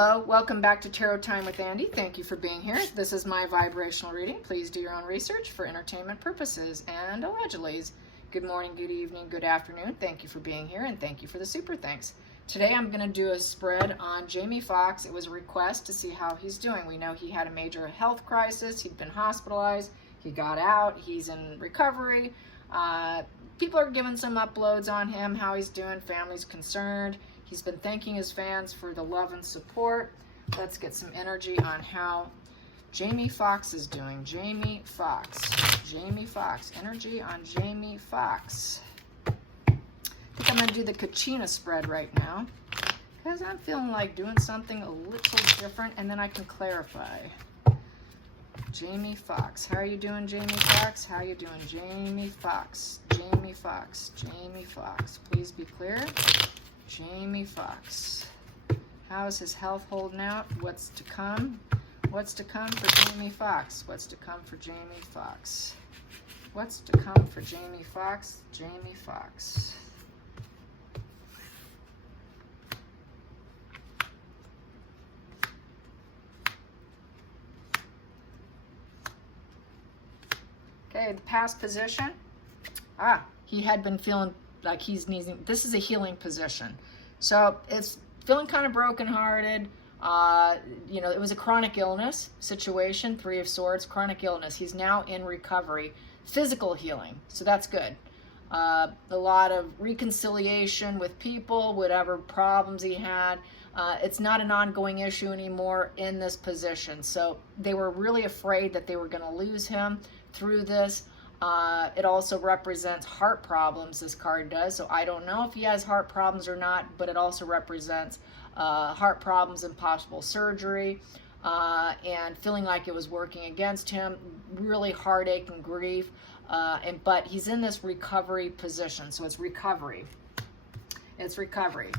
Hello, welcome back to Tarot Time with Andy. Thank you for being here. This is my vibrational reading. Please do your own research for entertainment purposes and allegedly. Good morning, good evening, good afternoon. Thank you for being here and thank you for the super thanks. Today I'm going to do a spread on Jamie Foxx. It was a request to see how he's doing. We know he had a major health crisis. He'd been hospitalized. He got out. He's in recovery. People are giving some uploads on him, how he's doing. Family's concerned. He's been thanking his fans for the love and support. Let's get some energy on how Jamie Foxx is doing. Jamie Foxx. Jamie Foxx. Energy on Jamie Foxx. I think I'm going to do the Kachina spread right now because I'm feeling like doing something a little different, and then I can clarify. Jamie Foxx. How are you doing, Jamie Foxx? How are you doing, Jamie Foxx? Jamie Foxx. Jamie Foxx. Please be clear. Jamie Foxx. How is his health holding out? What's to come? What's to come for Jamie Foxx? What's to come for Jamie Foxx? What's to come for Jamie Foxx? Jamie Foxx. Okay, the past position. He had been feeling like he's needing, this is a healing position. So it's feeling kind of brokenhearted. It was a chronic illness situation, 3 of Swords, chronic illness. He's now in recovery, physical healing. So that's good. A lot of reconciliation with people, whatever problems he had. It's not an ongoing issue anymore in this position. So they were really afraid that they were going to lose him through this. It also represents heart problems, this card does. So I don't know if he has heart problems or not, but it also represents heart problems and possible surgery, and feeling like it was working against him, really heartache and grief. But he's in this recovery position, so it's recovery. It's recovery.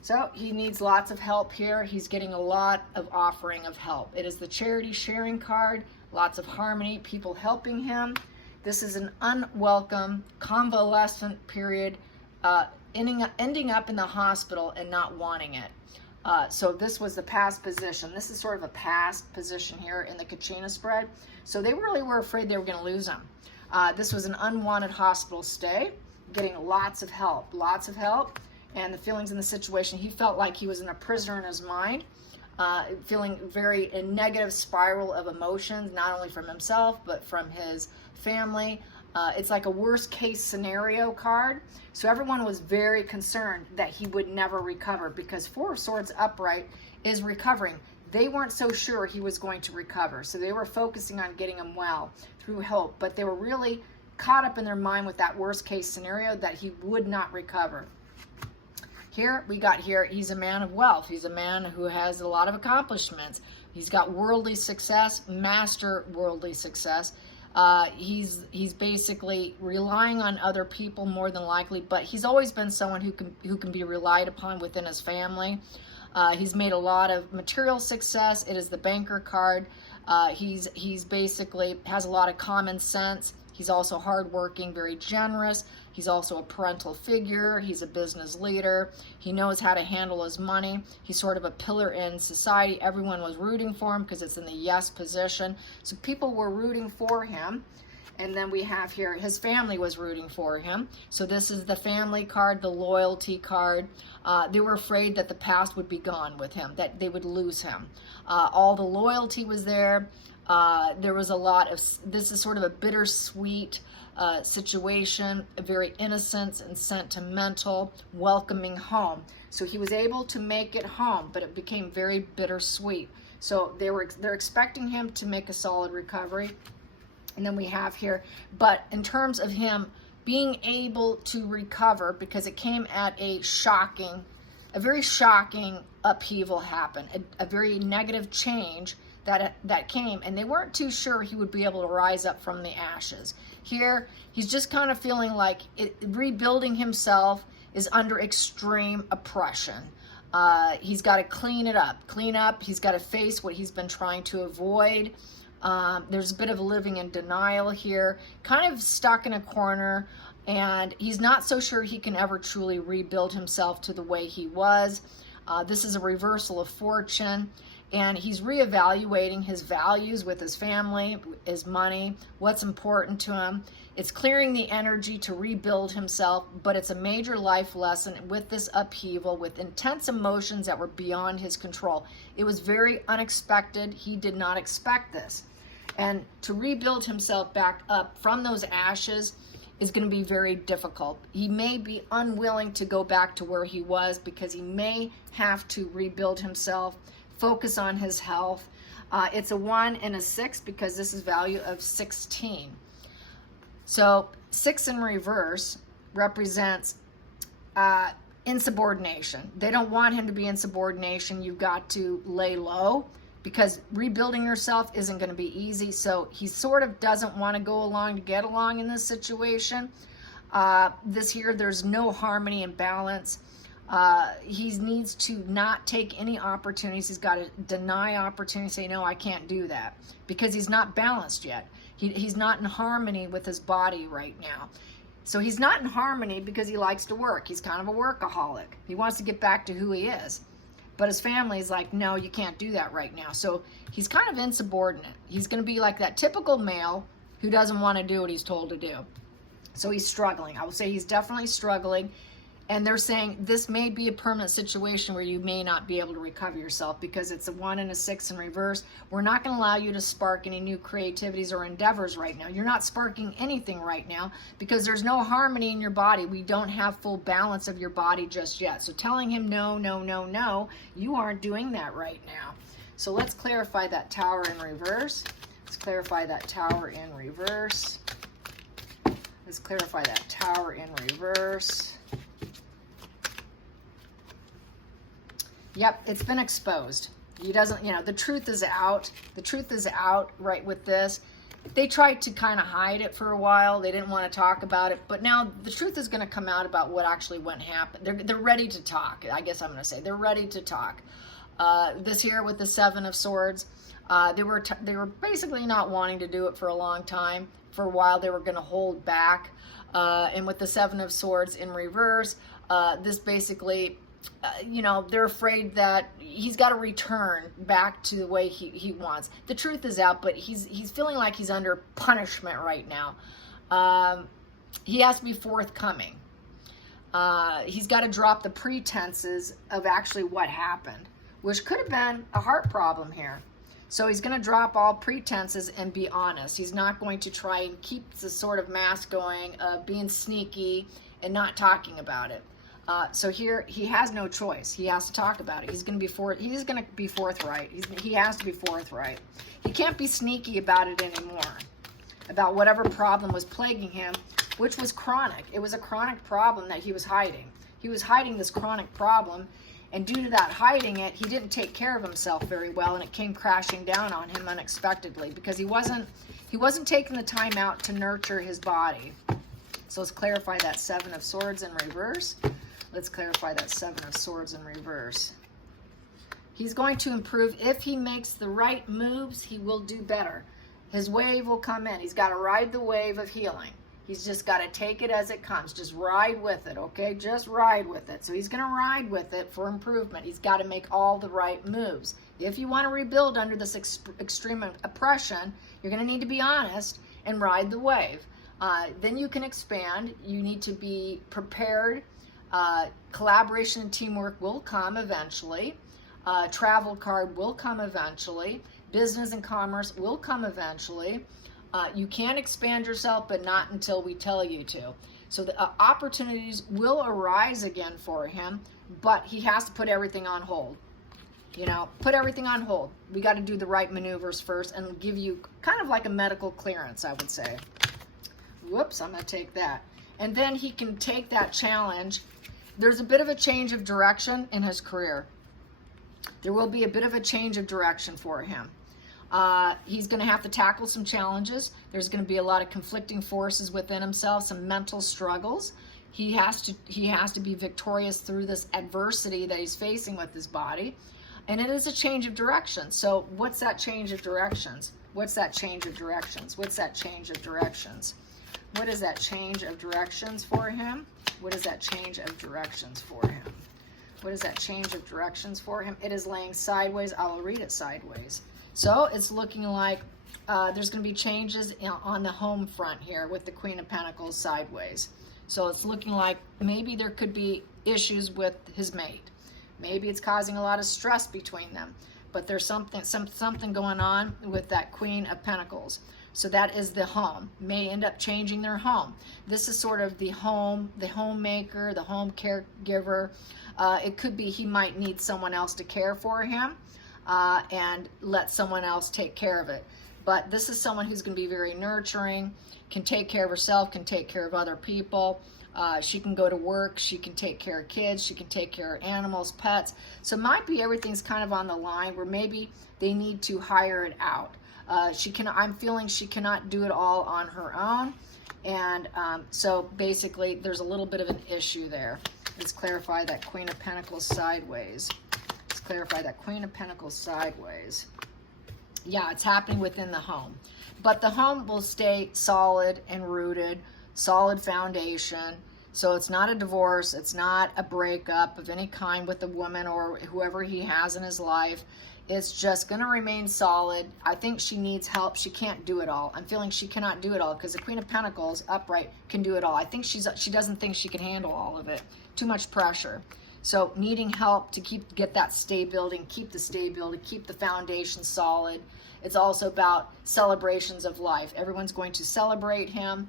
So he needs lots of help here. He's getting a lot of offering of help. It is the charity sharing card. Lots of harmony, people helping him. This is an unwelcome convalescent period, ending up in the hospital and not wanting it. So this was the past position. This is sort of a past position here in the Kachina spread. So they really were afraid they were going to lose him. This was an unwanted hospital stay, getting lots of help, and the feelings in the situation. He felt like he was in a prisoner in his mind. Feeling very a negative spiral of emotions, not only from himself, but from his family. It's like a worst case scenario card. So everyone was very concerned that he would never recover because 4 of Swords upright is recovering. They weren't so sure he was going to recover. So they were focusing on getting him well through hope, but they were really caught up in their mind with that worst case scenario that he would not recover. Here, he's a man of wealth. He's a man who has a lot of accomplishments. He's got worldly success, master worldly success. He's basically relying on other people more than likely, but he's always been someone who can be relied upon within his family. He's made a lot of material success. It is the banker card. He's basically has a lot of common sense. He's also hardworking, very generous. He's also a parental figure. He's a business leader. He knows how to handle his money. He's sort of a pillar in society. Everyone was rooting for him because it's in the yes position. So people were rooting for him. And then we have here, his family was rooting for him. So this is the family card, the loyalty card. They were afraid that the past would be gone with him, that they would lose him. All the loyalty was there. There was a lot of, this is sort of a bittersweet situation, very innocent and sentimental, welcoming home. So he was able to make it home, but it became very bittersweet. So they're expecting him to make a solid recovery. And then we have here, but in terms of him being able to recover, because it came at a very shocking upheaval happened, a very negative change that came, and they weren't too sure he would be able to rise up from the ashes. Here, he's just kind of feeling like rebuilding himself is under extreme oppression. He's got to clean up. He's got to face what he's been trying to avoid. There's a bit of living in denial here, kind of stuck in a corner, and he's not so sure he can ever truly rebuild himself to the way he was. This is a reversal of fortune, and he's reevaluating his values with his family, his money, what's important to him. It's clearing the energy to rebuild himself, but it's a major life lesson with this upheaval, with intense emotions that were beyond his control. It was very unexpected. He did not expect this. And to rebuild himself back up from those ashes is going to be very difficult. He may be unwilling to go back to where he was because he may have to rebuild himself, focus on his health. It's a 1 and a 6 because this is value of 16. So 6 in reverse represents insubordination. They don't want him to be in subordination. You've got to lay low because rebuilding yourself isn't going to be easy. So he sort of doesn't want to go along to get along in this situation. There's no harmony and balance. He needs to not take any opportunities. He's got to deny opportunities, say, no, I can't do that, because he's not balanced yet. He's not in harmony with his body right now. So he's not in harmony because he likes to work. He's kind of a workaholic. He wants to get back to who he is. But his family is like, no, you can't do that right now. So he's kind of insubordinate. He's going to be like that typical male who doesn't want to do what he's told to do. So he's struggling. I will say he's definitely struggling. And they're saying this may be a permanent situation where you may not be able to recover yourself because it's a 1 and a 6 in reverse. We're not going to allow you to spark any new creativities or endeavors right now. You're not sparking anything right now because there's no harmony in your body. We don't have full balance of your body just yet. So telling him no, no, no, no, you aren't doing that right now. So let's clarify that Tower in reverse. Let's clarify that Tower in reverse. Let's clarify that Tower in reverse. Yep, it's been exposed. He doesn't, the truth is out. The truth is out right with this. They tried to kind of hide it for a while. They didn't want to talk about it. But now the truth is going to come out about what actually went happen. They're ready to talk. I guess I'm going to say they're ready to talk. This here with the 7 of Swords, they were basically not wanting to do it for a long time. For a while, they were going to hold back. And with the 7 of Swords in reverse, this basically... they're afraid that he's got to return back to the way he wants. The truth is out, but he's feeling like he's under punishment right now. He has to be forthcoming. He's got to drop the pretenses of actually what happened, which could have been a heart problem here. So he's going to drop all pretenses and be honest. He's not going to try and keep the sort of mask going, being sneaky and not talking about it. So here he has no choice. He has to talk about it. He's going to be forthright. He has to be forthright. He can't be sneaky about it anymore. About whatever problem was plaguing him, which was chronic. It was a chronic problem that he was hiding. He was hiding this chronic problem, and due to that hiding it, he didn't take care of himself very well, and it came crashing down on him unexpectedly because he wasn't taking the time out to nurture his body. So let's clarify that 7 of Swords in reverse. Let's clarify that 7 of Swords in reverse. He's going to improve. If he makes the right moves, he will do better. His wave will come in. He's got to ride the wave of healing. He's just got to take it as it comes. Just ride with it, okay? Just ride with it. So he's going to ride with it for improvement. He's got to make all the right moves. If you want to rebuild under this extreme oppression, you're going to need to be honest and ride the wave. Then you can expand. You need to be prepared. Collaboration and teamwork will come eventually. Travel card will come eventually. Business and commerce will come eventually. You can expand yourself, but not until we tell you to. So the opportunities will arise again for him, but he has to put everything on hold. Put everything on hold. We got to do the right maneuvers first and give you kind of like a medical clearance, I would say. Whoops, I'm going to take that. And then he can take that challenge. There's a bit of a change of direction in his career. There will be a bit of a change of direction for him. He's going to have to tackle some challenges. There's going to be a lot of conflicting forces within himself, some mental struggles. He has to be victorious through this adversity that he's facing with his body. And it is a change of direction. So what's that change of directions? What's that change of directions? What's that change of directions? What is that change of directions for him? What is that change of directions for him? What is that change of directions for him? It is laying sideways. I will read it sideways. So it's looking like there's going to be changes on the home front here with the Queen of Pentacles sideways. So it's looking like maybe there could be issues with his mate. Maybe it's causing a lot of stress between them. But there's something going on with that Queen of Pentacles. So that is the home. May end up changing their home. This is sort of the homemaker, the home caregiver. It could be he might need someone else to care for him and let someone else take care of it. But this is someone who's going to be very nurturing, can take care of herself, can take care of other people. She can go to work, she can take care of kids, she can take care of animals, pets. So it might be everything's kind of on the line where maybe they need to hire it out. I'm feeling she cannot do it all on her own. And so basically there's a little bit of an issue there. Let's clarify that Queen of Pentacles sideways. Let's clarify that Queen of Pentacles sideways. Yeah, it's happening within the home. But the home will stay solid and rooted, solid foundation. So it's not a divorce, it's not a breakup of any kind with the woman or whoever he has in his life. It's just going to remain solid. I think she needs help. She can't do it all. I'm feeling she cannot do it all because the Queen of Pentacles upright can do it all. I think she doesn't think she can handle all of it. Too much pressure. So needing help to get that stability, keep the foundation solid. It's also about celebrations of life. Everyone's going to celebrate him.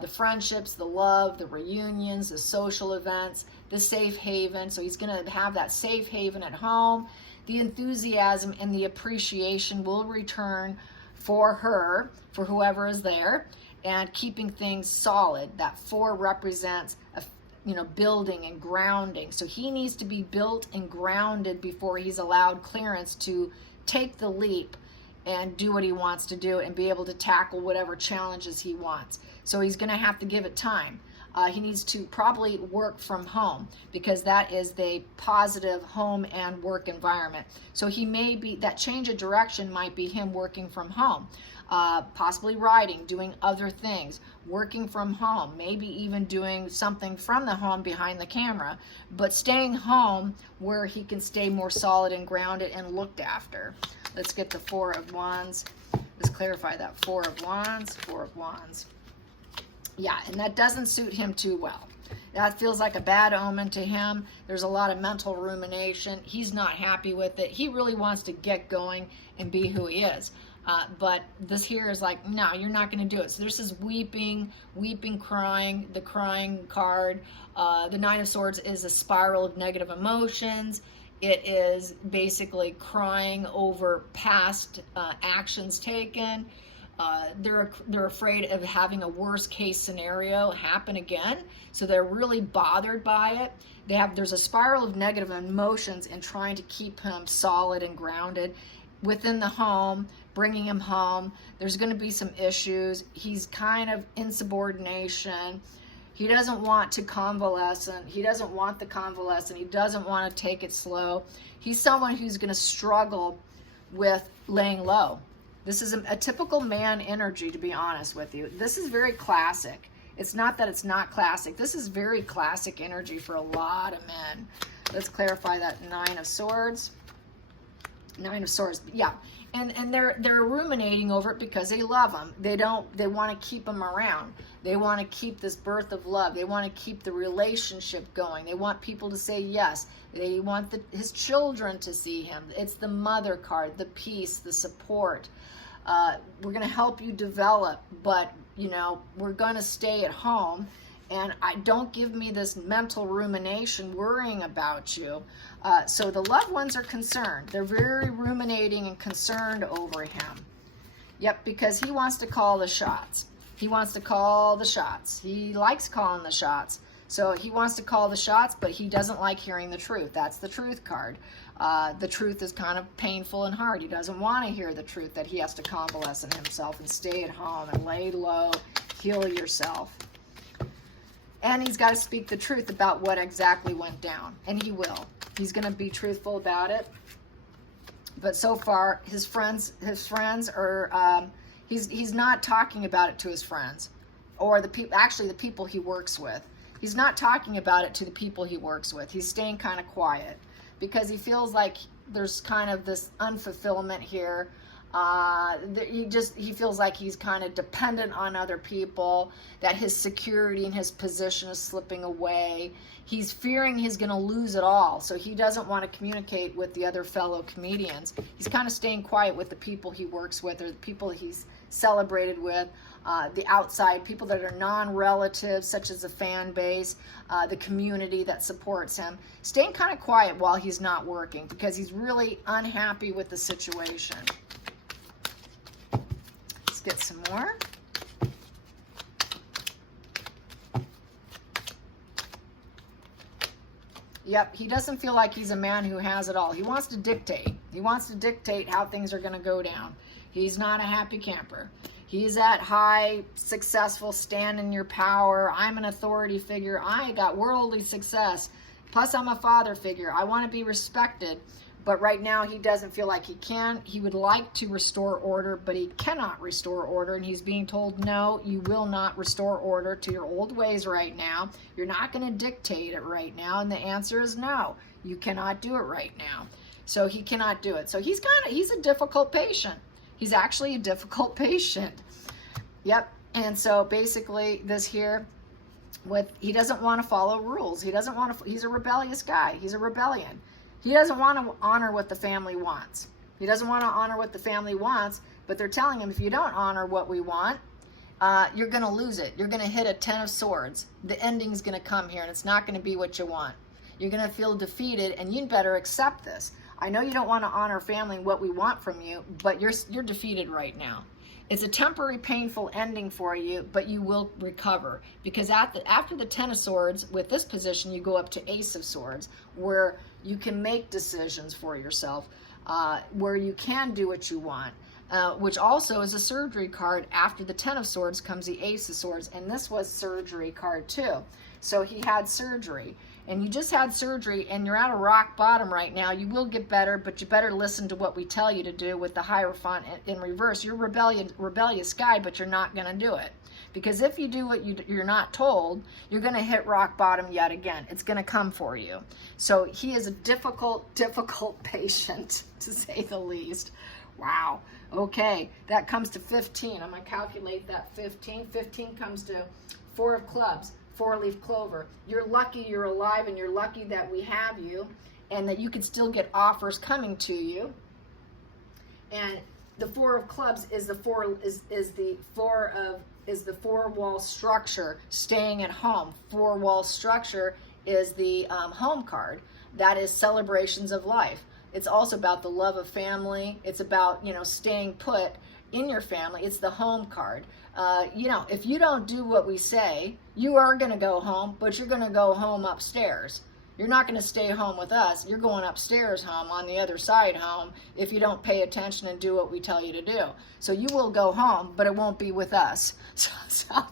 The friendships, the love, the reunions, the social events, the safe haven. So he's going to have that safe haven at home. The enthusiasm and the appreciation will return for her, for whoever is there, and keeping things solid. That 4 represents building and grounding. So he needs to be built and grounded before he's allowed clearance to take the leap and do what he wants to do and be able to tackle whatever challenges he wants. So he's going to have to give it time. He needs to probably work from home because that is the positive home and work environment. So he may be, that change of direction might be him working from home, possibly writing, doing other things, working from home, maybe even doing something from the home behind the camera, but staying home where he can stay more solid and grounded and looked after. Let's get the 4 of Wands. Let's clarify that 4 of Wands, 4 of Wands. Yeah, and that doesn't suit him too well. That feels like a bad omen to him. There's a lot of mental rumination. He's not happy with it. He really wants to get going and be who he is. But this here is like, no, you're not going to do it. So there's this weeping, crying, the crying card. The 9 of Swords is a spiral of negative emotions. It is basically crying over past actions taken. They're afraid of having a worst case scenario happen again, so they're really bothered by it. There's a spiral of negative emotions and trying to keep him solid and grounded within the home, bringing him home. There's going to be some issues. He's kind of insubordination. He doesn't want to convalescent. He doesn't want the convalescent. He doesn't want to take it slow. He's someone who's going to struggle with laying low. This is a typical man energy, to be honest with you. This is very classic. It's not that it's not classic. This is very classic energy for a lot of men. Let's clarify that 9 of Swords. 9 of Swords, yeah. And they're ruminating over it because they love him. They want to keep him around. They want to keep this birth of love. They want to keep the relationship going. They want people to say yes. They want his children to see him. It's the mother card, the peace, the support. We're going to help you develop, but we're going to stay at home, and don't give me this mental rumination worrying about you. So the loved ones are concerned. They're very ruminating and concerned over him. Yep, because he wants to call the shots. He wants to call the shots. He likes calling the shots. So he wants to call the shots, but he doesn't like hearing the truth. That's the truth card. The truth is kind of painful and hard. He doesn't want to hear the truth that he has to convalescent himself and stay at home and lay low, heal yourself. And he's got to speak the truth about what exactly went down. And he will. He's going to be truthful about it. But so far, his friends are, he's not talking about it to his friends or the people he works with. He's not talking about it to the people he works with. He's staying kind of quiet because he feels like there's kind of this unfulfillment here. He feels like he's kind of dependent on other people, that his security and his position is slipping away. He's fearing he's going to lose it all, so he doesn't want to communicate with the other fellow comedians. He's kind of staying quiet with the people he works with, or the people he's celebrated with, the outside people that are non-relatives, such as the fan base, the community that supports him. Staying kind of quiet while he's not working because he's really unhappy with the situation. Let's get some more. Yep, he doesn't feel like he's a man who has it all. He wants to dictate. He wants to dictate how things are going to go down. He's not a happy camper. He's at high, successful, stand in your power. I'm an authority figure. I got worldly success. Plus, I'm a father figure. I want to be respected. But right now, he doesn't feel like he can. He would like to restore order, but he cannot restore order. And he's being told, no, you will not restore order to your old ways right now. You're not going to dictate it right now. And the answer is no. You cannot do it right now. So he cannot do it. So he's a difficult patient. He's actually a difficult patient. Yep. And so basically this here, he doesn't want to follow rules. He doesn't want to, he's a rebellious guy. He's a rebellion. He doesn't want to honor what the family wants. He doesn't want to honor what the family wants, but they're telling him, if you don't honor what we want, you're going to lose it. You're going to hit a 10 of swords. The ending's going to come here, and it's not going to be what you want. You're going to feel defeated, and you better accept this. I know you don't want to honor family and what we want from you, but you're defeated right now. It's a temporary painful ending for you, but you will recover. Because after the 10 of swords, with this position, you go up to ace of swords, where you can make decisions for yourself, where you can do what you want, which also is a surgery card. After the 10 of swords comes the ace of swords, and this was surgery card too. So he had surgery. And you just had surgery, and you're at a rock bottom right now. You will get better, but you better listen to what we tell you to do with the Hierophant in reverse. You're a rebellious guy, but you're not going to do it. Because if you do what you're not told, you're going to hit rock bottom yet again. It's going to come for you. So he is a difficult patient, to say the least. Wow. Okay, that comes to 15. I'm going to calculate that 15. 15 comes to 4 of clubs. 4-leaf clover. You're lucky you're alive, and you're lucky that we have you, and that you can still get offers coming to you. And the 4 of clubs is the four-wall structure, staying at home. 4-wall structure is the home card. That is celebrations of life. It's also about the love of family. It's about, staying put in your family. It's the home card. If you don't do what we say, you are going to go home, but you're going to go home upstairs. You're not going to stay home with us. You're going upstairs home, on the other side home, if you don't pay attention and do what we tell you to do. So you will go home, but it won't be with us. So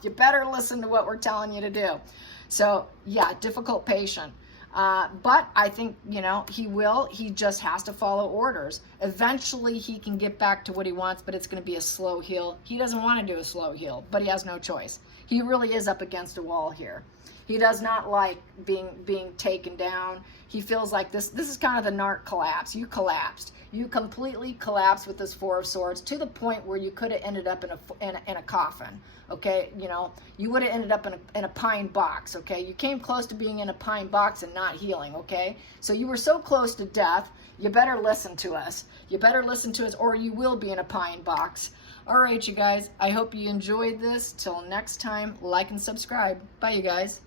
you better listen to what we're telling you to do. So yeah, difficult patient. But I think, he just has to follow orders. Eventually he can get back to what he wants, but it's going to be a slow heal. He doesn't want to do a slow heal, but he has no choice. He really is up against a wall here. He does not like being taken down. He feels like this is kind of the narc collapse. You collapsed. You completely collapsed with this 4 of swords, to the point where you could have ended up in a coffin. Okay, you would have ended up in a pine box. Okay, you came close to being in a pine box and not healing. Okay, so you were so close to death. You better listen to us. You better listen to us, or you will be in a pine box. All right, you guys. I hope you enjoyed this. Till next time, like and subscribe. Bye, you guys.